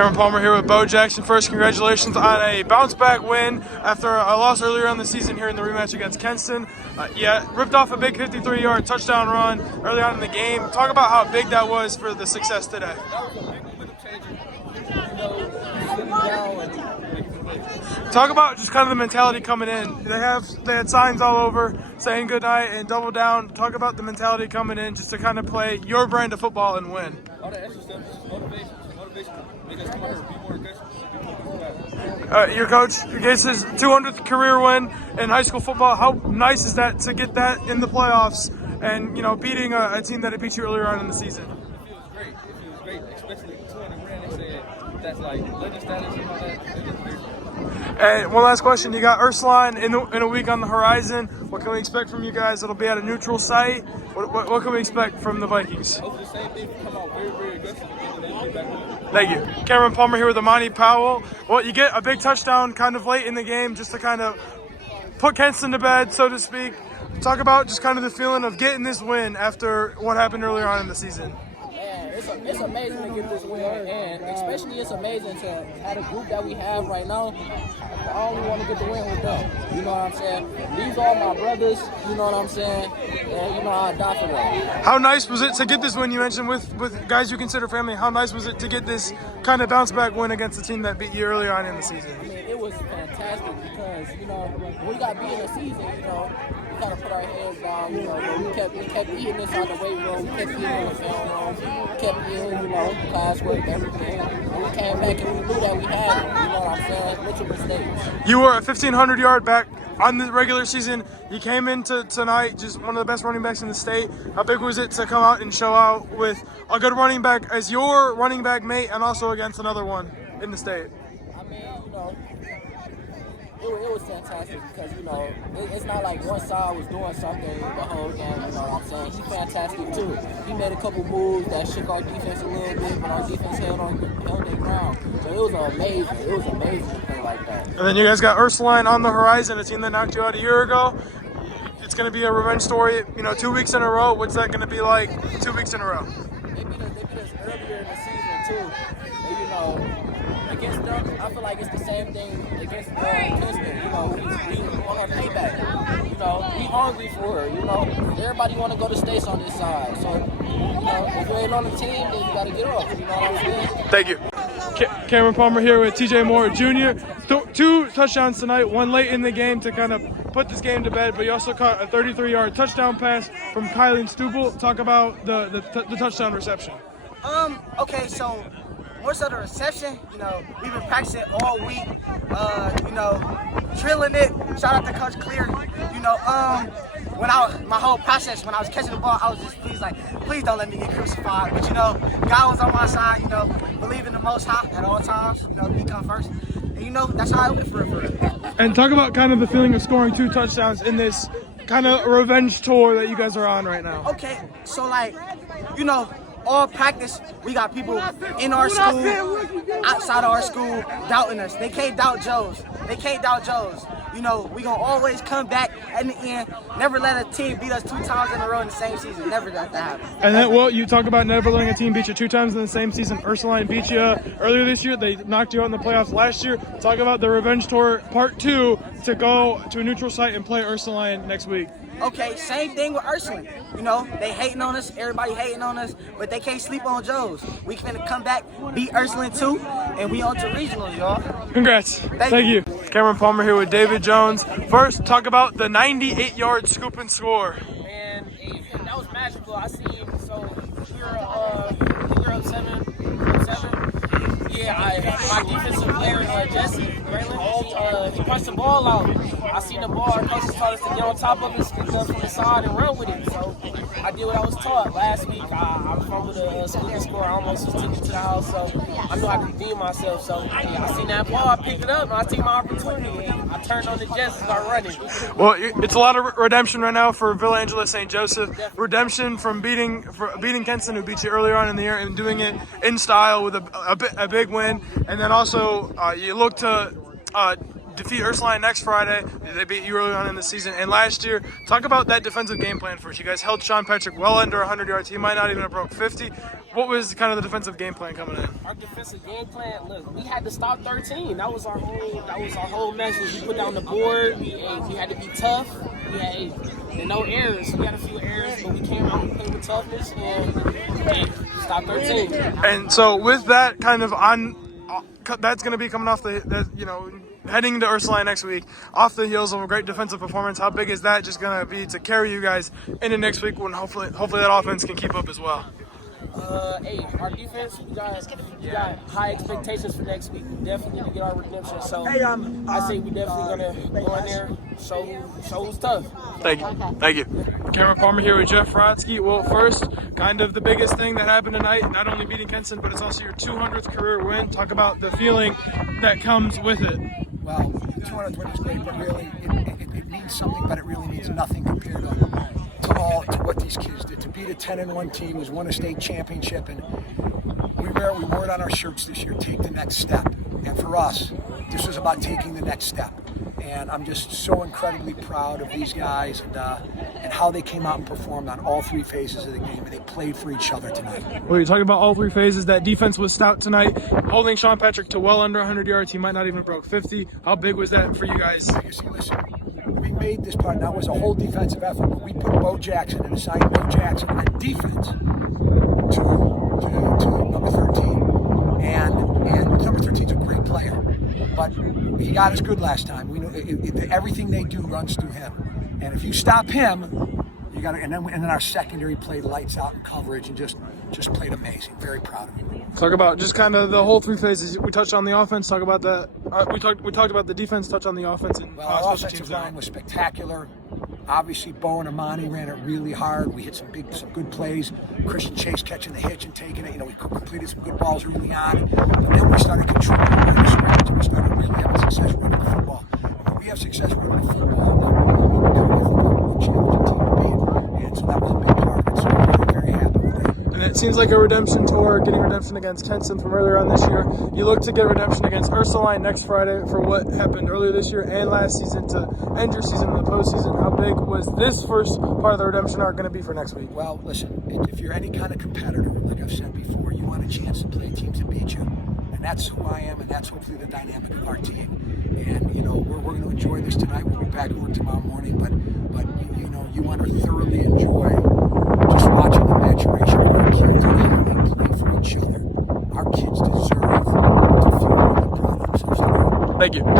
Cameron Palmer here with Bo Jackson. First, congratulations on a bounce-back win after a loss earlier in the season here in the rematch against Kenston. Ripped off a big 53-yard touchdown run early on in the game. Talk about how big that was for the success today. Talk about just kind of the mentality coming in. They had signs all over saying good night and double down. Talk about the mentality coming in just to kind of play your brand of football and win. All that extra stuff is motivation. Make us come here, be more aggressive, be more combative. Your coach gets his 200th career win in high school football. How nice is that to get that in the playoffs and, you know, beating a team that had beat you earlier on in the season? It feels great, especially 200 grand. They said that's like legend status and all that. And one last question: you got Ursuline in a week on the horizon. What can we expect from you guys? It'll be at a neutral site. What can we expect from the Vikings? Hopefully the same thing. Come out very, very aggressive and then get back home. Thank you. Cameron Palmer here with Amani Powell. Well, you get a big touchdown kind of late in the game just to kind of put Kenston to bed, so to speak. Talk about just kind of the feeling of getting this win after what happened earlier on in the season. It's amazing to get this win, and especially it's amazing to have a group that we have right now. I only want to get the win with them. You know what I'm saying? These are my brothers. You know what I'm saying? And you know I die for them. How nice was it to get this win? You mentioned with guys you consider family. How nice was it to get this kind of bounce back win against a team that beat you early on in the season? I mean, it was fantastic because you know when we got beat in the season, you know. Kind of put our heads down, you know, we kept eating this on the weight room, we kept eating in the film room, we kept eating, you know, classwork, everything. And we came back and we knew that we had it, you know what I'm saying, with your mistakes. You were a 1,500-yard back on the regular season. You came into tonight just one of the best running backs in the state. How big was it to come out and show out with a good running back as your running back mate and also against another one in the state? I mean, you know, it was fantastic because, you know, it's not like one side was doing something the whole game, you know what I'm saying? He's fantastic too. He made a couple moves that shook our defense a little bit, but our defense held their ground. So it was amazing to play like that. And then you guys got Ursuline on the horizon, a team that knocked you out a year ago. It's going to be a revenge story, you know, 2 weeks in a row. What's that going to be like 2 weeks in a row? They beat us earlier in the season too. And, you know, against them, I feel like it's the same thing against Kenston. You know, we want our payback. You know, we hungry for her. You know, everybody want to go to states on this side. So, you know, if you ain't on the team, then you got to get off. You know what I'm saying? Thank you. Cameron Palmer here with TJ Moore Jr. Two touchdowns tonight, one late in the game to kind of put this game to bed, but you also caught a 33-yard touchdown pass from Kylan Stubel. Talk about the touchdown reception. Okay, so more so the reception, you know, we've been practicing all week, you know, drilling it. Shout out to Coach Clear. You know, my whole process, when I was catching the ball, I was just please don't let me get crucified. But, you know, God was on my side, you know, believe in the Most High at all times, you know, he come first. And, you know, that's how I live for real. And talk about kind of the feeling of scoring 2 touchdowns in this kind of revenge tour that you guys are on right now. Okay, so, like, you know, all practice, we got people in our school, outside of our school, doubting us. They can't doubt Joe's. You know, we gonna always come back at the end. Never let a team beat us 2 times in a row in the same season. Never let that happen. And then, well, you talk about never letting a team beat you 2 times in the same season. Ursuline beat you earlier this year. They knocked you out in the playoffs last year. Talk about the revenge tour part 2 to go to a neutral site and play Ursuline next week. Okay, same thing with Ursuline. You know, they hating on us, everybody hating on us, but they can't sleep on Joe's. We finna come back, beat Ursuline too, and we on to regionals, y'all. Congrats. Thank you. Cameron Palmer here with David Jones. First, talk about the 98-yard scoop and score. And that was magical. I see. So you're up 7. Yeah, my defensive player, Jesse Braylon, he punched the ball out. I seen the ball. Our coaches taught us to get on top of it, pick up from the side, and run with it. So I did what I was taught. Last week, I fumbled a scoop score. I almost just took it to the house. So I knew I could redeem myself. So yeah, I seen that ball. I picked it up, and I took my opportunity. And I turned on the Jets and started running. Well, it's a lot of redemption right now for Villa Angela St. Joseph. Redemption from beating Kenston, who beat you earlier on in the year, and doing it in style with a big win. And then also you look to defeat Ursuline next Friday. They beat you early on in the season. And last year, talk about that defensive game plan for us. You guys held Sean Patrick well under 100 yards. He might not even have broke 50. What was kind of the defensive game plan coming in? Our defensive game plan, look, we had to stop 13. That was our whole message. We put down the board. We had to be tough. We had no errors. We had a few errors, but we came out and played with toughness and stop 13. And so with that kind of that's going to be coming off heading to Ursuline next week, off the heels of a great defensive performance. How big is that just going to be to carry you guys into next week when hopefully that offense can keep up as well? Our defense, we got high expectations for next week. We definitely need to get our redemption. So I say we definitely gonna go in there, show who's tough. Thank you. Cameron Palmer here with Jeff Rotsky. Well, first, kind of the biggest thing that happened tonight, not only beating Kenson, but it's also your 200th career win. Talk about the feeling that comes with it. Well, 200th win is great, but really it means something, but it really means nothing compared to what these kids did. To beat a 10-1 team who's won a state championship, and we wore it on our shirts this year, take the next step. And for us, this was about taking the next step. And I'm just so incredibly proud of these guys and how they came out and performed on all three phases of the game, and they played for each other tonight. Well, you're talking about all three phases. That defense was stout tonight, holding Sean Patrick to well under 100 yards. He might not even have broke 50. How big was that for you guys? Listen, we made this part. That was a whole defensive effort, but we put Bo Jackson and assigned Bo Jackson on defense to number 13. And number 13 is a great player, but he got us good last time. We know everything they do runs through him, and if you stop him, you got to. And then our secondary played lights out in coverage and just played amazing. Very proud of him. Talk about just kind of the whole three phases. We touched on the offense. Talk about that. We talked about the defense. Touch on the offense and our offensive line was spectacular. Obviously, Bo and Amani ran it really hard. We hit some good plays. Christian Chase catching the hitch and taking it. We completed some good balls early on. But then we started controlling the scrimmage, and we started really having success running the football. And when we have success running the football, we become a football challenging team to beat. And so that was a big part of it. So we're very, very happy with that. And it seems like a redemption tour, getting redemption against Kenson from earlier on this year. You look to get redemption against Ursuline next Friday for what happened earlier this year and last season to end your season in the postseason. How big was this first part of the redemption arc going to be for next week? Well, listen, if you're any kind of competitor, like I've said before, you want a chance to play teams that beat you. And that's who I am, and that's hopefully the dynamic of our team. And, we're going to enjoy this tonight. We'll be back to work tomorrow morning. But you want to thoroughly enjoy just watching the maturation of our kids and how they play for each other. Our kids deserve to feel really proud of themselves. Thank you.